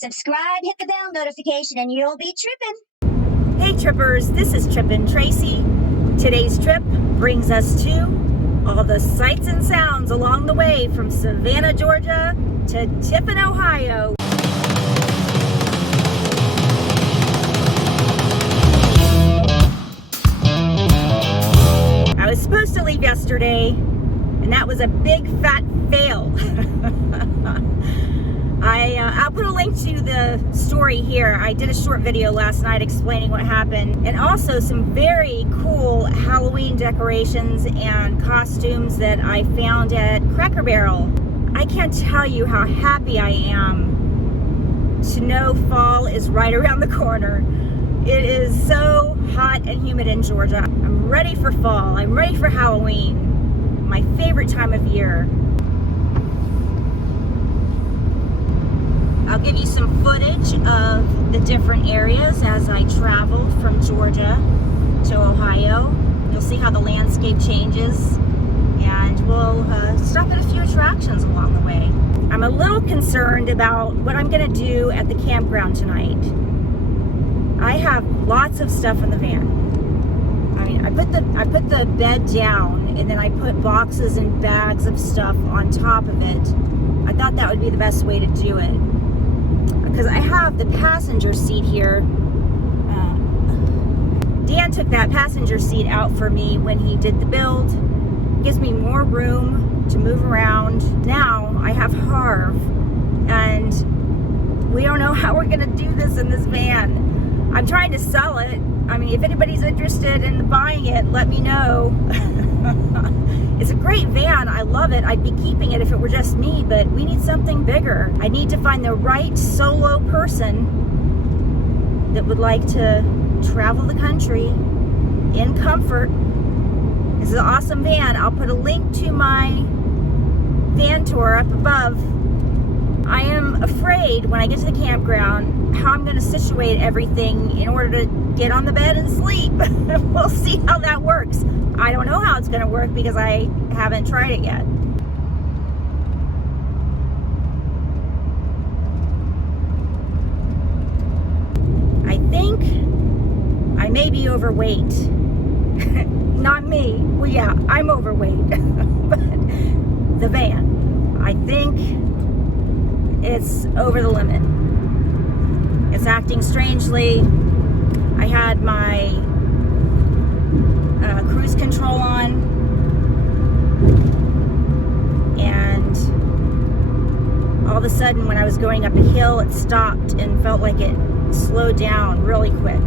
Subscribe, hit the bell notification, and you'll be tripping. Hey trippers, this is Trippin Traci. Today's trip brings us to all the sights and sounds along the way from Savannah, Georgia to Trippin, Ohio. I was supposed to leave yesterday, and that was a big fat fail. I'll put a link to the story here. I did a short video last night explaining what happened, and also some very cool Halloween decorations and costumes that I found at Cracker Barrel. I can't tell you how happy I am to know fall is right around the corner. It is so hot and humid in Georgia. I'm ready for fall. I'm ready for Halloween, my favorite time of year. I'll give you some footage of the different areas as I traveled from Georgia to Ohio. You'll see how the landscape changes, and we'll stop at a few attractions along the way. I'm a little concerned about what I'm going to do at the campground tonight. I have lots of stuff in the van. I mean, I put the bed down, and then I put boxes and bags of stuff on top of it. I thought that would be the best way to do it, because I have the passenger seat here. Dan took that passenger seat out for me when he did the build. Gives me more room to move around. Now I have Harv, and we don't know how we're gonna do this in this van. I'm trying to sell it. I mean, if anybody's interested in buying it, let me know. It's a great van. I love it. I'd be keeping it if it were just me, but we need something bigger. I need to find the right solo person that would like to travel the country in comfort. This is an awesome van. I'll put a link to my van tour up above. I am afraid when I get to the campground how I'm going to situate everything in order to get on the bed and sleep. We'll see how that works. I don't know how it's going to work because I haven't tried it yet. I think I may be overweight. Not me. Well, yeah, I'm overweight. But the van, I think it's over the limit. It's acting strangely. I had my cruise control on, and all of a sudden when I was going up a hill, it stopped and felt like it slowed down really quick.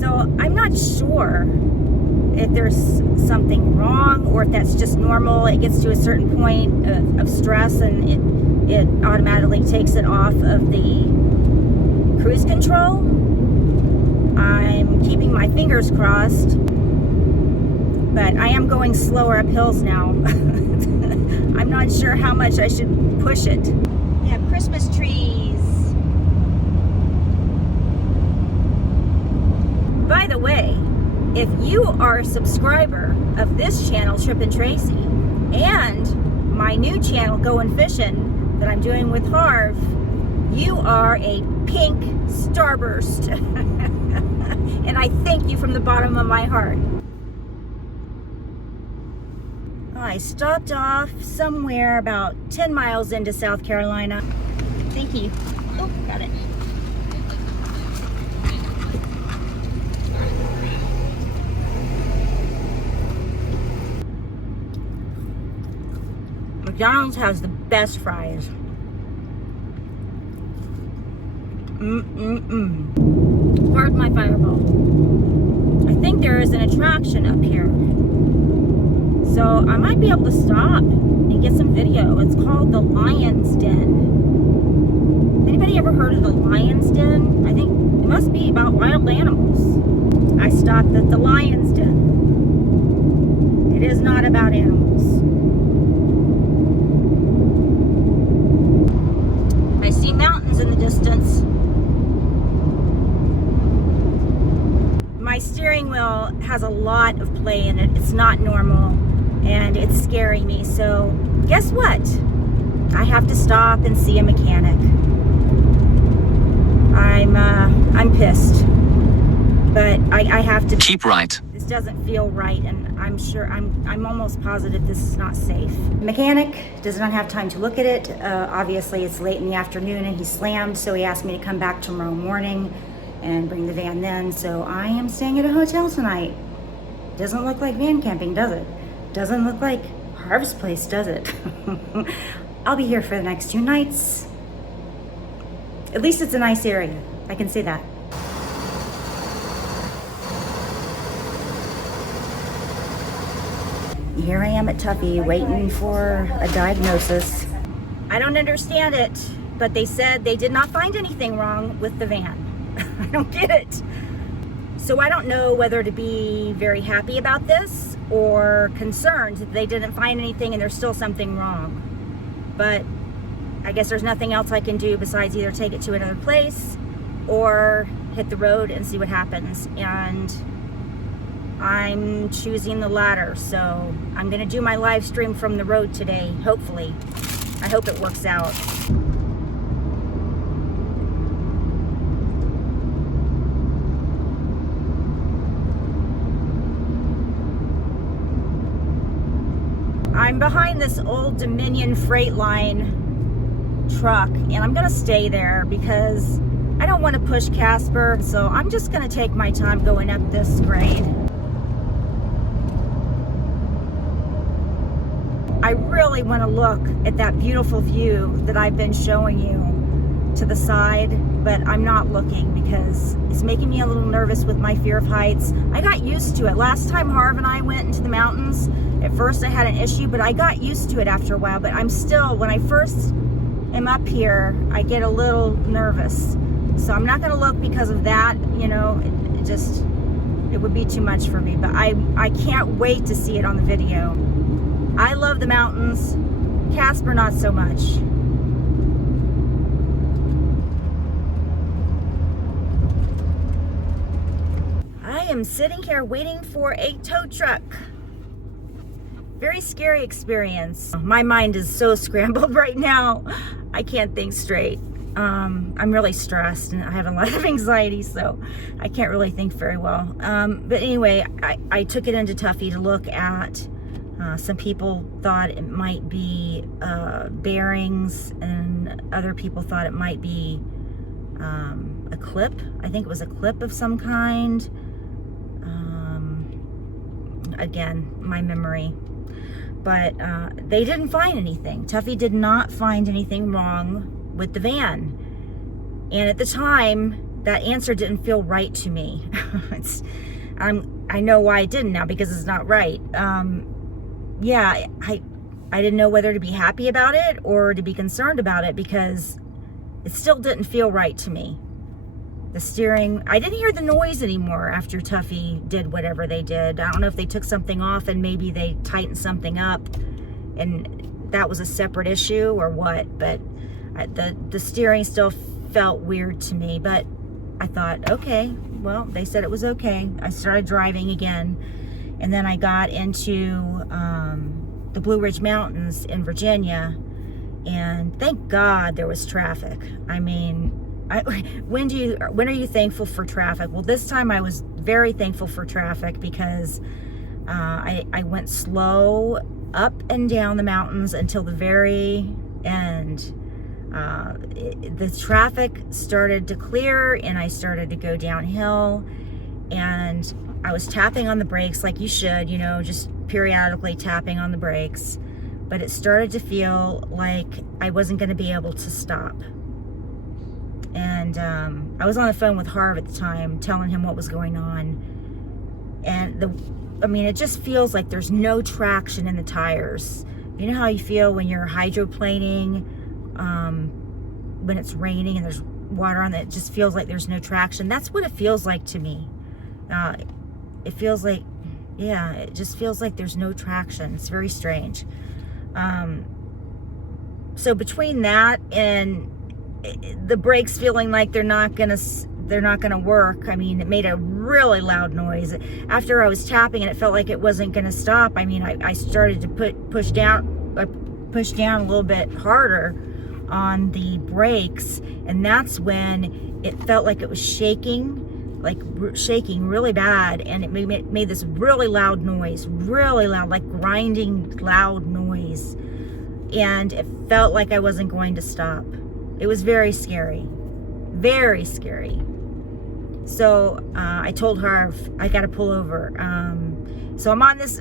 So I'm not sure if there's something wrong or if that's just normal. It gets to a certain point of stress and it automatically takes it off of the cruise control. I'm keeping my fingers crossed, but I am going slower up hills now. I'm not sure how much I should push it. We have Christmas trees. By the way, if you are a subscriber of this channel, Trippin Traci, and my new channel, Goin' Fishin', that I'm doing with Harv, you are a pink starburst. And I thank you from the bottom of my heart. I stopped off somewhere about 10 miles into South Carolina. Thank you. Oh, got it. McDonald's has the best fries. Pardon my fireball. I think there is an attraction up here, so I might be able to stop and get some video. It's called the Lion's Den. Anybody ever heard of the Lion's Den? I think it must be about wild animals. I stopped at the Lion's Den. It is not about animals. I see mountains in the distance. My steering wheel has a lot of play in it. It's not normal, and it's scaring me. So guess what? I have to stop and see a mechanic. I'm pissed, but I have to Keep right. This doesn't feel right, and I'm almost positive this is not safe. The mechanic does not have time to look at it. Obviously it's late in the afternoon and he's slammed, so he asked me to come back tomorrow morning and bring the van then. So I am staying at a hotel tonight. Doesn't look like van camping, does it? Doesn't look like Harv's place, does it? I'll be here for the next 2 nights. At least it's a nice area, I can say that. Here I am at Tuffy waiting for a diagnosis. I don't understand it, but they said they did not find anything wrong with the van. I don't get it. So I don't know whether to be very happy about this or concerned that they didn't find anything and there's still something wrong. But I guess there's nothing else I can do besides either take it to another place or hit the road and see what happens. And I'm choosing the latter, so I'm gonna do my live stream from the road today, hopefully. I hope it works out. I'm behind this old Dominion Freightliner truck, and I'm gonna stay there because I don't want to push Casper, so I'm just gonna take my time going up this grade. I really want to look at that beautiful view that I've been showing you to the side, but I'm not looking because it's making me a little nervous with my fear of heights. I got used to it. Last time Harv and I went into the mountains, at first I had an issue, but I got used to it after a while. But I'm still, when I first am up here, I get a little nervous. So I'm not going to look because of that, you know, it would be too much for me. But I can't wait to see it on the video. I love the mountains. Casper, not so much. I am sitting here waiting for a tow truck. Very scary experience. My mind is so scrambled right now. I can't think straight. I'm really stressed and I have a lot of anxiety, so I can't really think very well. But anyway, I took it into Tuffy to look at. Some people thought it might be bearings, and other people thought it might be a clip. I think it was a clip of some kind. Again, my memory. But they didn't find anything. Tuffy did not find anything wrong with the van. And at the time, that answer didn't feel right to me. I know why it didn't now, because it's not right. Yeah, I didn't know whether to be happy about it or to be concerned about it, because it still didn't feel right to me. The steering, I didn't hear the noise anymore after Tuffy did whatever they did. I don't know if they took something off and maybe they tightened something up and that was a separate issue or what, but the steering still felt weird to me. But I thought, okay, well, they said it was okay. I started driving again, and then I got into the Blue Ridge Mountains in Virginia, and thank God there was traffic. I mean, when are you thankful for traffic? Well, this time I was very thankful for traffic because I went slow up and down the mountains until the very end. The traffic started to clear and I started to go downhill, and I was tapping on the brakes like you should, you know, just periodically tapping on the brakes, but it started to feel like I wasn't going to be able to stop. And I was on the phone with Harv at the time, telling him what was going on. And it just feels like there's no traction in the tires. You know how you feel when you're hydroplaning, when it's raining and there's water on it? It just feels like there's no traction. That's what it feels like to me. It feels like, yeah, it just feels like there's no traction. It's very strange. So between that and the brakes feeling like they're not gonna work. I mean, it made a really loud noise. After I was tapping and it felt like it wasn't gonna stop, I mean, I started to push down a little bit harder on the brakes, and that's when it felt like it was shaking, like shaking really bad, and it made this really loud noise, really loud, like grinding loud noise, and it felt like I wasn't going to stop. It was very scary, very scary. So I told her I got to pull over. So I'm on this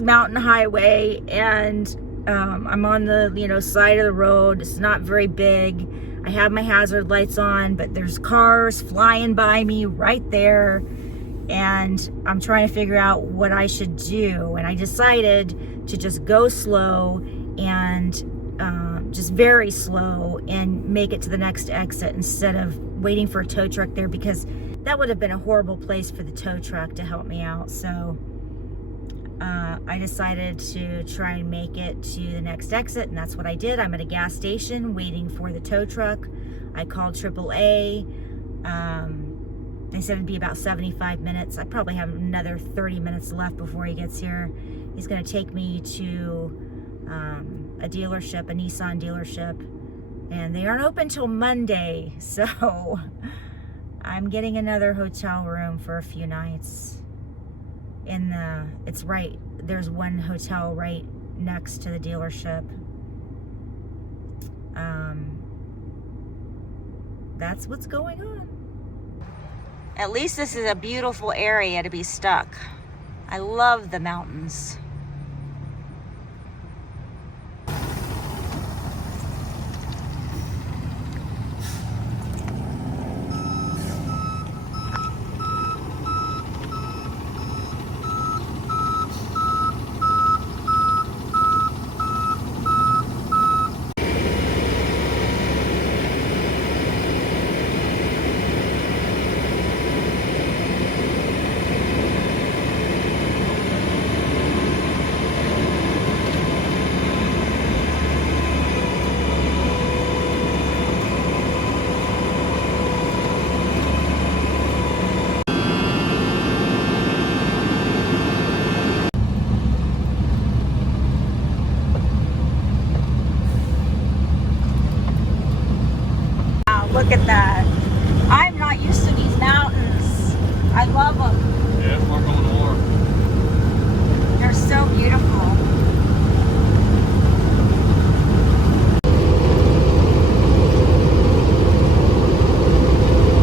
mountain highway, and I'm on the side of the road. It's not very big. I have my hazard lights on, but there's cars flying by me right there, and I'm trying to figure out what I should do. And I decided to just go slow and just very slow and make it to the next exit instead of waiting for a tow truck there, because that would have been a horrible place for the tow truck to help me out. So I decided to try and make it to the next exit, and that's what I did. I'm at a gas station waiting for the tow truck. I called AAA. They said it'd be about 75 minutes. I probably have another 30 minutes left before he gets here. He's gonna take me to a dealership, a Nissan dealership, and they aren't open till Monday, so I'm getting another hotel room for a few nights. There's one hotel right next to the dealership. That's what's going on. At least this is a beautiful area to be stuck. I love the mountains. Look at that. I'm not used to these mountains. I love them. Yeah, we're going to war. They're so beautiful.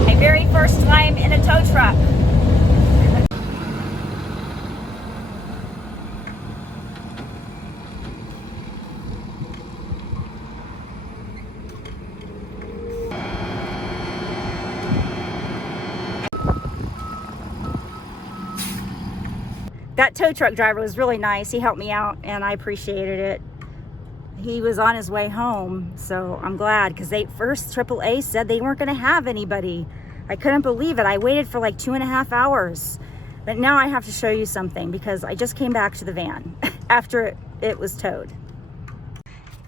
My very first time in a tow truck. That tow truck driver was really nice. He helped me out, and I appreciated it. He was on his way home, so I'm glad, because first AAA said they weren't going to have anybody. I couldn't believe it. I waited for like 2.5 hours. But now I have to show you something, because I just came back to the van after it was towed.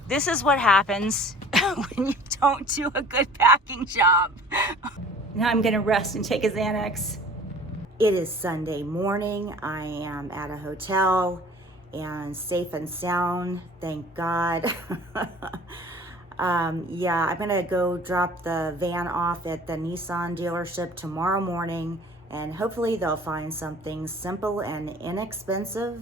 This is what happens when you don't do a good packing job. Now I'm going to rest and take a Xanax. It is Sunday morning. I am at a hotel and safe and sound, thank God. Yeah, I'm gonna go drop the van off at the Nissan dealership tomorrow morning, and hopefully they'll find something simple and inexpensive,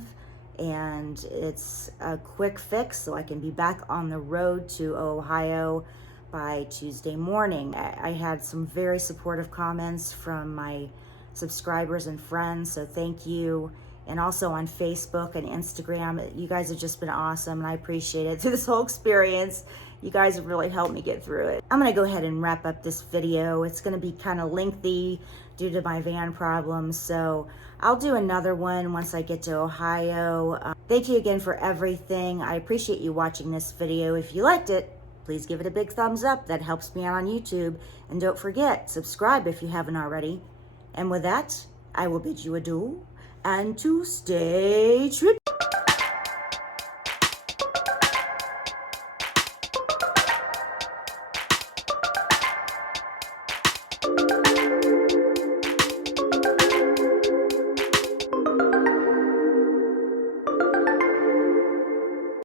and it's a quick fix so I can be back on the road to Ohio by Tuesday morning. I had some very supportive comments from my subscribers and friends, so thank you. And also on Facebook and Instagram, you guys have just been awesome, and I appreciate it. Through this whole experience, you guys have really helped me get through it. I'm gonna go ahead and wrap up this video. It's gonna be kind of lengthy due to my van problems, so I'll do another one once I get to Ohio. Thank you again for everything. I appreciate you watching this video. If you liked it, please give it a big thumbs up. That helps me out on YouTube. And don't forget, subscribe if you haven't already. And with that, I will bid you adieu, and to stay trippin'.